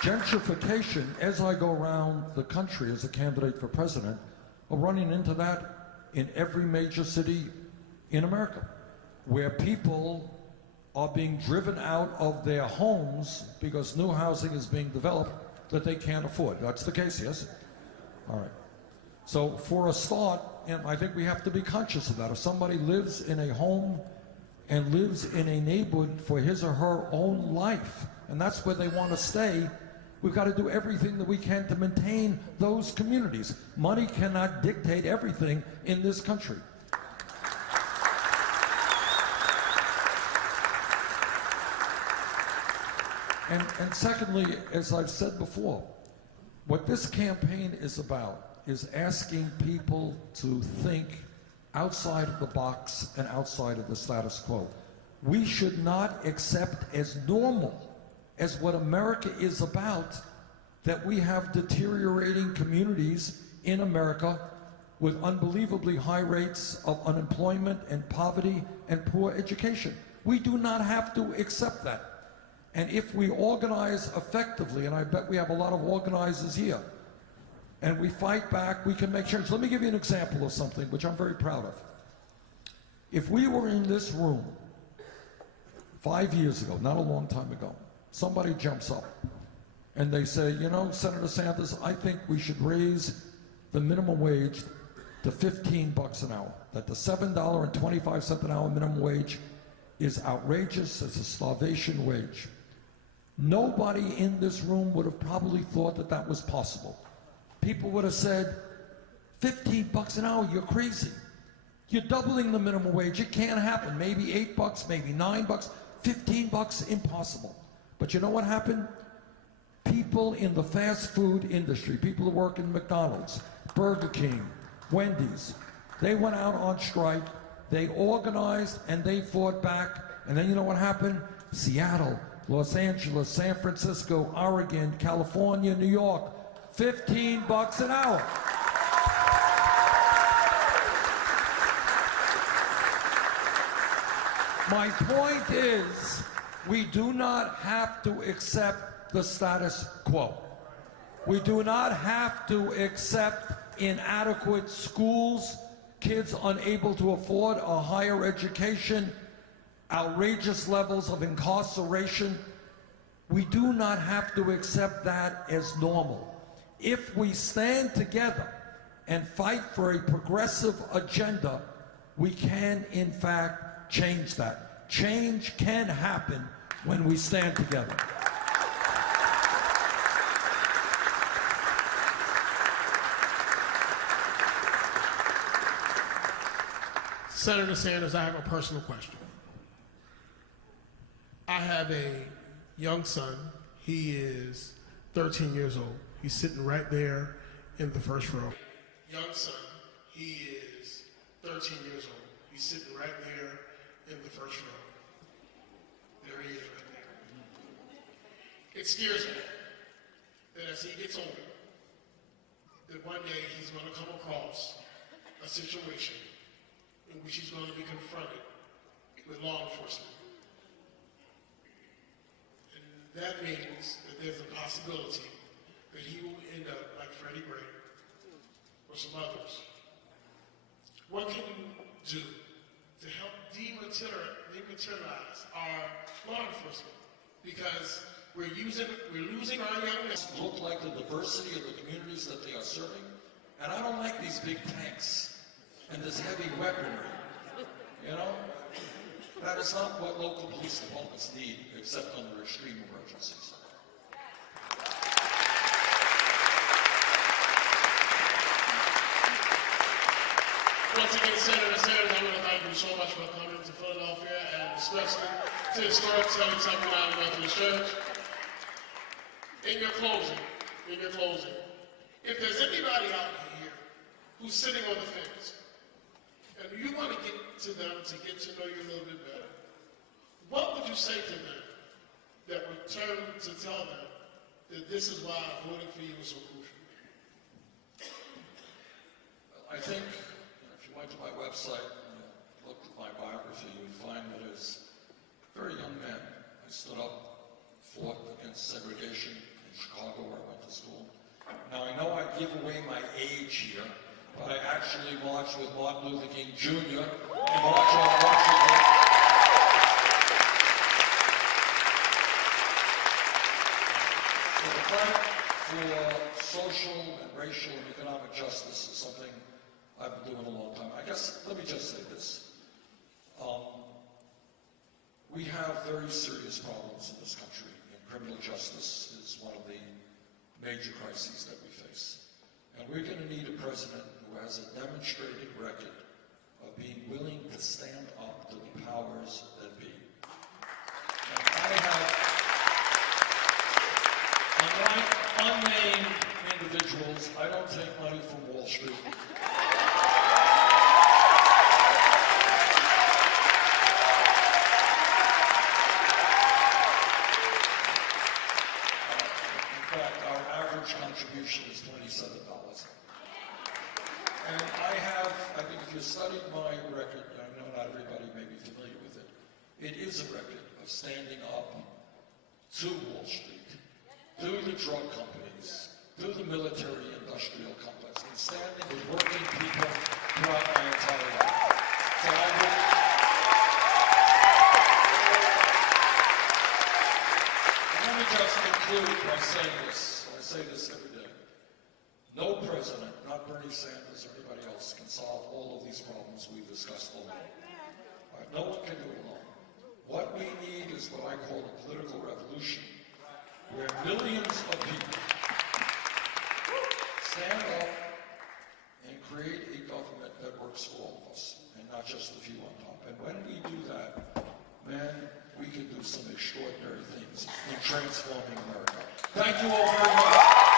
Gentrification, as I go around the country as a candidate for president, are running into that in every major city in America, where people are being driven out of their homes because new housing is being developed that they can't afford. That's the case, yes? All right. So for a start, and I think we have to be conscious of that. If somebody lives in a home and lives in a neighborhood for his or her own life, and that's where they want to stay, we've got to do everything that we can to maintain those communities. Money cannot dictate everything in this country. And secondly, as I've said before, what this campaign is about is asking people to think outside of the box and outside of the status quo. We should not accept as normal as what America is about that we have deteriorating communities in America with unbelievably high rates of unemployment and poverty and poor education. We do not have to accept that. And if we organize effectively, and I bet we have a lot of organizers here, and we fight back, we can make change. Let me give you an example of something which I'm very proud of. If we were in this room 5 years ago, not a long time ago, somebody jumps up and they say, you know, Senator Sanders, I think we should raise the minimum wage to $15 an hour, that the $7.25 an hour minimum wage is outrageous, it's a starvation wage. Nobody in this room would have probably thought that that was possible. People would have said, $15 an hour, you're crazy. You're doubling the minimum wage, it can't happen. Maybe $8, maybe $9, $15, impossible. But you know what happened? People in the fast food industry, people who work in McDonald's, Burger King, Wendy's, they went out on strike, they organized and they fought back, and then you know what happened? Seattle, Los Angeles, San Francisco, Oregon, California, New York, $15 an hour. My point is, we do not have to accept the status quo. We do not have to accept inadequate schools, kids unable to afford a higher education, outrageous levels of incarceration. We do not have to accept that as normal. If we stand together and fight for a progressive agenda, we can, in fact, change that. Change can happen when we stand together. Senator Sanders, I have a personal question. I have a young son. He is 13 years old. He's sitting right there in the first row. Young son. He is 13 years old. He's sitting right there in the first row. There he is right there. It scares me that as he gets older, that one day he's going to come across a situation in which he's going to be confronted with law enforcement. And that means that there's a possibility that he will end up like Freddie Gray or some others. What can you do to help dematerialize our law enforcement? Because we're losing our young men. Look like the diversity of the communities that they are serving. And I don't like these big tanks and this heavy weaponry, you know? That is not what local police departments need, except under extreme emergencies. Once again, Senator Sanders, I want to thank you so much for coming to Philadelphia and especially to the storytelling something out of Methodist Church. In your closing, if there's anybody out here who's sitting on the fence, and you want to get to them to get to know you a little bit better, what would you say to them that would turn to tell them that this is why voting for you is so crucial? I think if you went to my website and looked at my biography, you would find that as a very young man, I stood up, fought against segregation in Chicago. give away my age here, but I actually marched with Martin Luther King Jr. and March on Washington. So the fight for social and racial and economic justice is something I've been doing a long time. I guess, let me just say this. We have very serious problems in this country, and criminal justice is one of the major crises that we face. And we're going to need a president who has a demonstrated record of being willing to stand up to the powers that be. And I have, unlike unnamed individuals, I don't take money from Wall Street. Contribution is $27. And I think if you studied my record, I know not everybody may be familiar with it, it is a record of standing up to Wall Street, to the drug companies, to the military-industrial complex, and standing with working people throughout my entire life. So let me just conclude by saying this. I say this every day. No president, not Bernie Sanders or anybody else, can solve all of these problems we've discussed alone. Right? No one can do it alone. What we need is what I call a political revolution, where millions of people stand up and create a government that works for all of us, and not just a few on top. And when we do that, man, we can do some extraordinary things in transforming America. Thank you all very much.